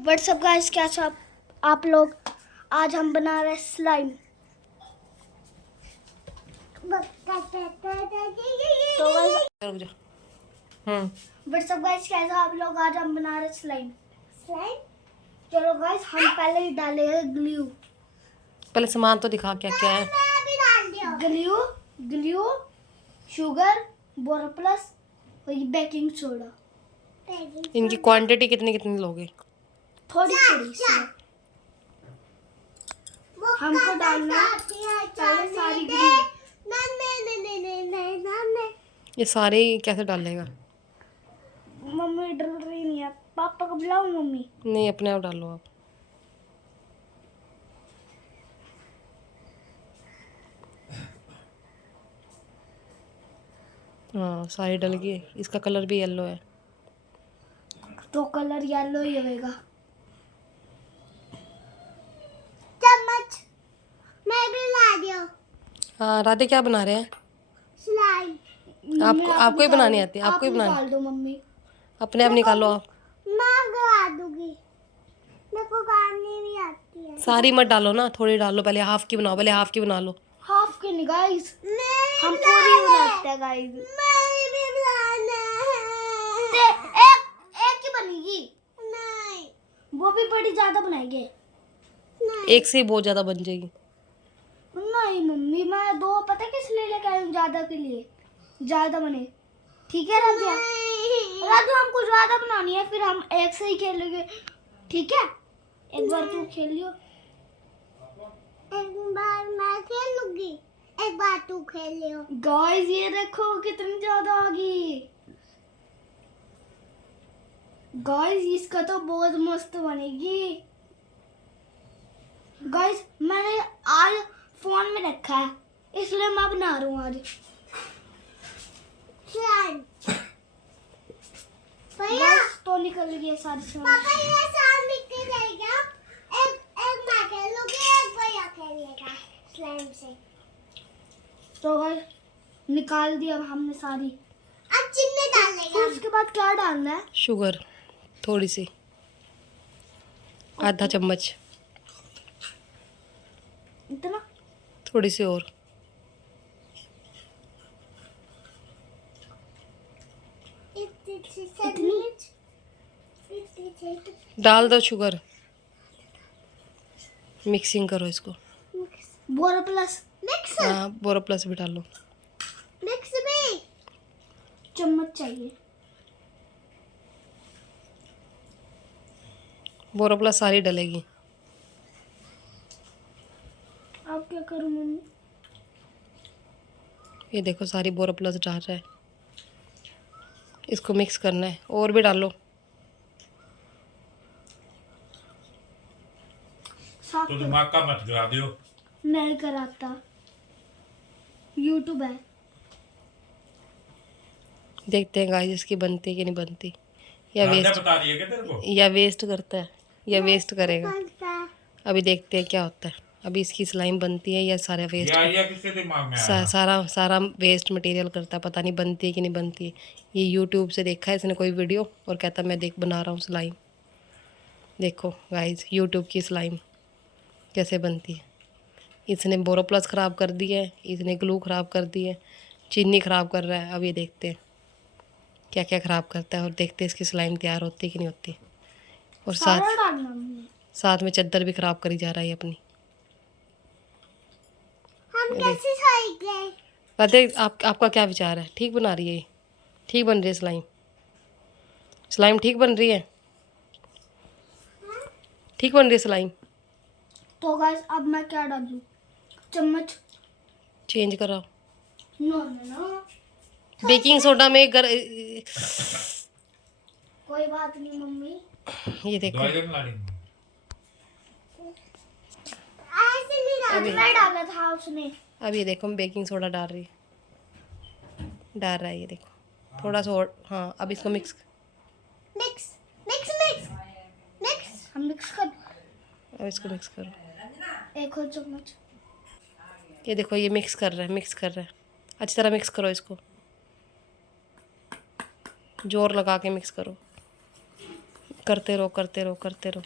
WhatsApp guys, क्या आप लोग। आज हम बना रहे स्लाइम। तो गाइस व्हाट्सअप गाइस, कैसा आप लोग। आज हम बना रहे स्लाइम। चलो गाइस, हम पहले ही डालेंगे ग्लू। पहले सामान तो दिखा क्या क्या है। ग्लू, शुगर, बोरोप्लस और ये बेकिंग सोडा। इनकी क्वांटिटी कितनी कितनी लोगे? थोड़ी थोड़ी सी हमको डालना पहले सारी ग्लू। ये सारे ही कैसे डालेगा? मम्मी डल रही नहीं है, पापा को बुलाओ। मम्मी नहीं, अपने आप डालो आप। हाँ, सारी डल गई। इसका कलर भी येलो है। तो कलर येलो ही होगा। चम्मच मैं भी ला दियो। हाँ, राधे क्या बना रहे हैं? स्लाइम। आपको ही बनानी आती है? आपको ही बनानी? निकाल दो मम्मी। अपने आप निकालो आप। मैं गवा दूंगी, मेरे को करनी नहीं आती है। सारी मत डालो ना, थोड़ी डालो। पहले हाफ की बनाओ, पहले हाफ की बना लो। हाफ की नहीं गाइस, हम पूरी बनाते हैं गाइस। मेरी भी बनाना है। एक ही बनेगी। नहीं, वो भी बड़ी ज्यादा बनाएंगे। एक से ही बहुत ज्यादा बन जाएगी। नहीं मम्मी, मैं दो पता किस लिए लेके आई हूँ, ज्यादा के लिए, ज्यादा बने। ठीक है राधिया, राधु हमको ज्यादा बनानी है, फिर हम एक से ही खेलेंगे। ठीक है, एक बार तू खेल लियो। एक बार मैं खेलूंगी, एक बार तू खेल लियो। गाइस ये देखो कितनी ज्यादा आ गई। गाइस इसका तो बहुत मस्त बनेगी। गाइस मैंने आज फोन में रखा है, इसलिए मैं बना रहा हूँ आज। भैया तो निकल गई सारी स्लाइम। पापा ये सारी मिट्टी जाएगा। एक मैं खेलूंगी, एक भैया खेलेगा स्लाइम से। तो गाइस निकाल दी अब हमने सारी। अब चीनी डालेगा। तो उसके बाद क्या डालना है? शुगर थोड़ी सी, आधा चम्मच। इतना? थोड़ी सी और। डाल दो शुगर। मिक्सिंग करो इसको। बोरोप्लस मिक्स। हाँ, बोरोप्लस भी डालो। मिक्स भी चम्मच चाहिए। बोरोप्लस सारी डलेगी। अब क्या करूं मम्मी? ये देखो, सारी बोरोप्लस डाल रहा है। इसको मिक्स करना है, और भी डालो। तो दिमाग का मत गिरा दियो। नहीं कराता, यूट्यूब है। देखते हैं गाइस इसकी बनती कि नहीं बनती, या राजा वेस्ट, बता रही है क्या तेरे को? या वेस्ट करता है, या वेस्ट करेगा। अभी देखते हैं क्या होता है। अभी इसकी स्लाइम बनती है या सारा वेस्ट ये आइडिया किसके दिमाग में आया? सारा सारा वेस्ट मटेरियल करता है। पता नहीं बनती है कि नहीं बनती है। ये यूट्यूब से देखा है इसने कोई वीडियो, और कहता मैं देख बना रहा हूँ स्लाइम। देखो गाइस, यूट्यूब की स्लाइम कैसे बनती है। इसने बोरोप्लस ख़राब कर दी है, इसने ग्लू ख़राब कर दी है, चीनी ख़राब कर रहा है। अब ये देखते हैं क्या क्या ख़राब करता है, और देखते हैं इसकी स्लाइम तैयार होती है कि नहीं होती। और साथ में चद्दर भी ख़राब करी जा रहा है अपनी। हम कैसे खाएंगे? पता है आपका क्या विचार है? ठीक बना रही है ये? ठीक बन रही है स्लाइम? स्लाइम ठीक बन रही है? ठीक बन रही है स्लाइम? तो गाइस अब मैं क्या डालूं? चम्मच चेंज कराओ। No no no, baking soda में कोई बात नहीं मम्मी। ये देखो, दवाई देने ला रही हूँ। ऐसे नहीं डालना, डाला था उसने। अब ये देखो, बेकिंग सोडा डाल रही है, डाल रहा है। ये देखो थोड़ा सा और। हाँ, अब इसको mix mix mix mix mix हम मिक्स कर। अब इसको मिक्स करो। एक और चम्मच। ये देखो, ये मिक्स कर रहा है, मिक्स कर रहा है। अच्छी तरह मिक्स करो इसको, जोर लगा के मिक्स करो। करते रहो करते रहो करते रहो।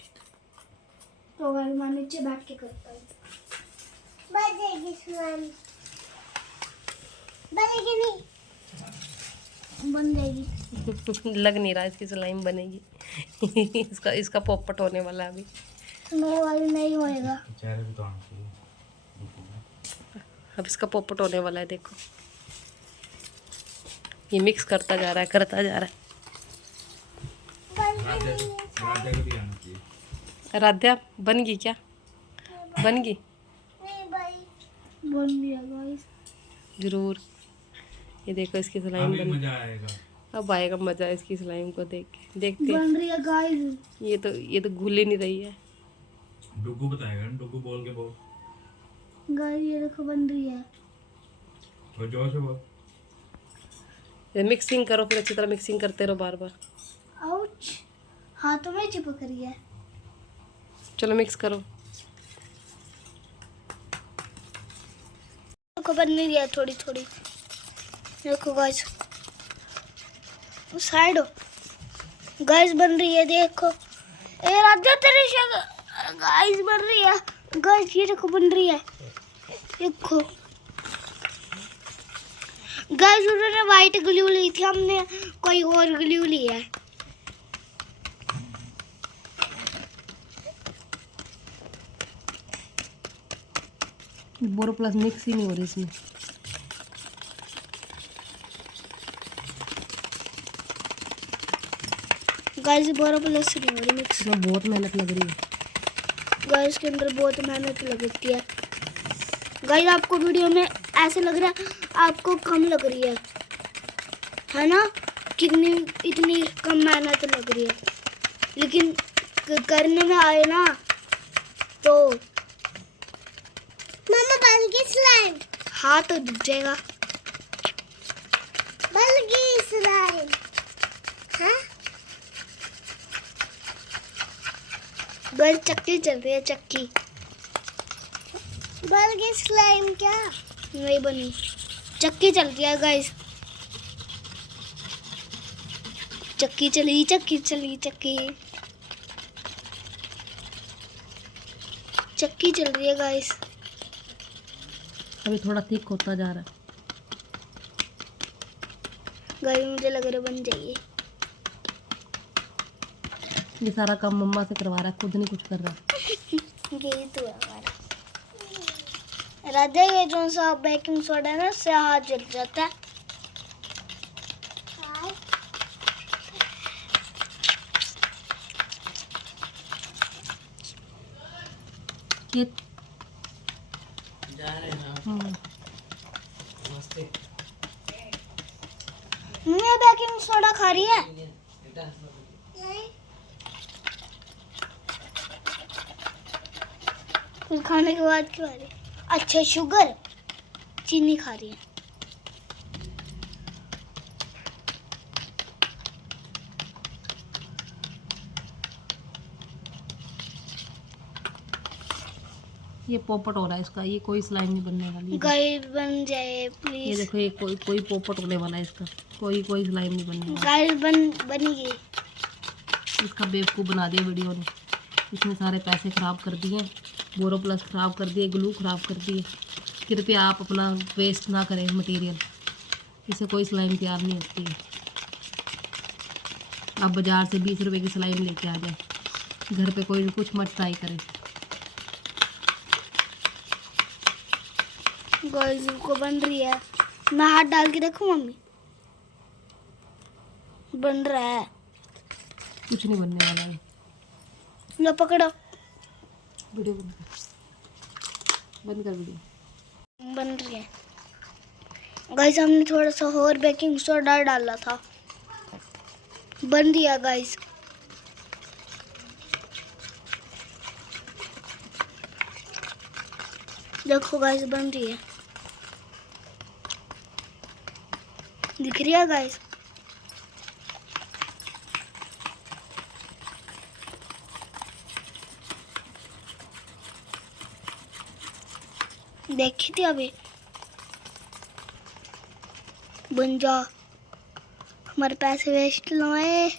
तो गाइस मैं नीचे बैठ के करता हूँ। बनेगी स्लाइम, बनेगी नहीं, बन जाएगी। लग नहीं रहा इसकी स्लाइम बनेगी। इसका पोपट होने वाला है अभी। मेरे वाली नहीं होएगा। चेहरे भी तो आना चाहिए। अब इसका पोपट होने वाला है, देखो ये मिक्स करता जा रहा है करता जा रहा है। राधे को भी आना चाहिए। राध्या बन गई क्या? बन गई बन गया गाइस। जरूर। ये देखो इसकी स्लाइम अभी बन, मजा आएगा। अब आएगा मजा इसकी स्लाइम को देख के। देखते हैं। बन रही है गाइस। ये तो घुल ही नहीं रही है। डुगू बताएगा, डुगू बोल के बोल। गाइस ये देखो बन रही है। और जोर से बोल। ये मिक्सिंग करो, फिर अच्छी तरह मिक्सिंग करते रहो बार बार। आउच, हाथों में चिपक रही है। चलो मिक्स करो। देखो बन रही है थोड़ी थोड़ी। देखो गाइस, साइड हो गाइस, बन रही है देखो। ए राजा तेरे गाइस बन रही है गाइस। ये देखो बन रही है, देखो गाइस। उन्होंने व्हाइट ग्लू ली थी, हमने कोई और ग्लू ली है। बोरो प्लस मिक्स ही नहीं हो रही इसमें। गाइस बोरो प्लस नहीं हो रही मिक्स। इसमें बहुत मेहनत लग रही है। गाइस के अंदर बहुत मेहनत लगती है। गाइस आपको वीडियो में ऐसे लग रहा है आपको कम लग रही है ना? कितनी इतनी कम मेहनत लग रही है, लेकिन करने में आए ना तो मम्मा बन गई स्लाइम। हाँ तो दिख जाएगा। बन गई स्लाइम। हाँ गाइस चक्की चल रही है, चक्की। बन गई स्लाइम क्या? नहीं बनी, चक्की चल रही है गाइस। चक्की चली चक्की चली चक्की, चक्की चल रही है गाइस। अभी थोड़ा थिक होता जा रहा है। गाइस मुझे लग रहा है बन जाएगी। ये सारा काम मम्मा से करवा रहा है, खुद नहीं कुछ कर रहा। यही तो है हमारा। राधे ये जो सा बेकिंग सोडा है ना, उससे हाथ जल जाता है। ये मैं बेकिंग सोडा खा रही है। फिर खाने के बाद क्यों आ रही? अच्छा शुगर, चीनी खा रही है। ये पोपट हो रहा है इसका, ये कोई स्लाइम नहीं बनने वाली। गाइस बन जाए ये प्लीज। देखो ये कोई पोपट होने वाला है इसका, कोई स्लाइम नहीं बनने वाला। गाइस बनेगी। इसका बेवकूफ़ बना दिया वीडियो ने। इतने सारे पैसे ख़राब कर दिए, बोरो प्लस ख़राब कर दिए, ग्लू ख़राब कर दिए। कृपया आप अपना वेस्ट ना करें मटेरियल, इससे कोई स्लाइम तैयार नहीं होती है। आप बाज़ार से 20 रुपए की स्लाइम लेके आ जाए, घर पे कोई कुछ मत ट्राई करें। गाइस को बन रही है। मैं हाथ डाल के देखूं मम्मी? बन रहा है। कुछ नहीं बनने वाला है। लो पकड़ो। वीडियो बंद कर वीडियो। बन रही है गाइस। हमने थोड़ा सा और बेकिंग सोडा डाला था, बन रही है गाइस। देखो गाइस बन रही है, दिख रही है गाइस। देखी थी अभी। बन जा, हमारे पैसे वेस्ट ना आए।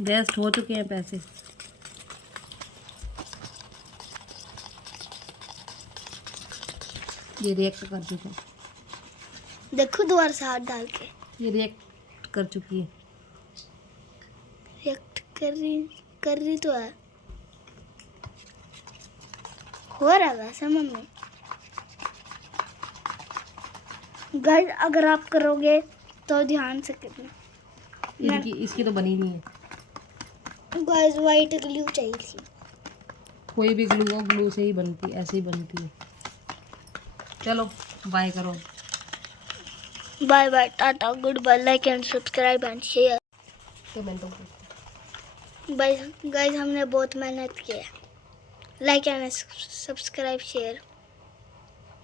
वेस्ट हो चुके हैं पैसे। ये रिएक्ट कर चुका, देखो दोबारा से हाथ डाल के ये रिएक्ट कर चुकी है। रिएक्ट कर रही तो है, हो रहा है वैसे मम्मी। गाइस अगर आप करोगे तो ध्यान से करना। इसकी तो बनी नहीं है। गाइस वाइट ग्लू चाहिए थी। कोई भी ग्लू हो, ग्लू से ही बनती, ऐसे ही बनती है। चलो बाय करो। Bye bye, Tata, good bye, like and subscribe and share. कमेंटों गाइस हमने बहुत मेहनत की है। लाइक एंड सब्सक्राइब शेयर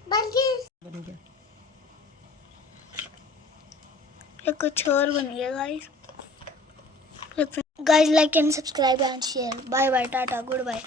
बन गया। ये कुछ और बन गया guys. Guys like and subscribe and share. Bye bye, Tata, good bye.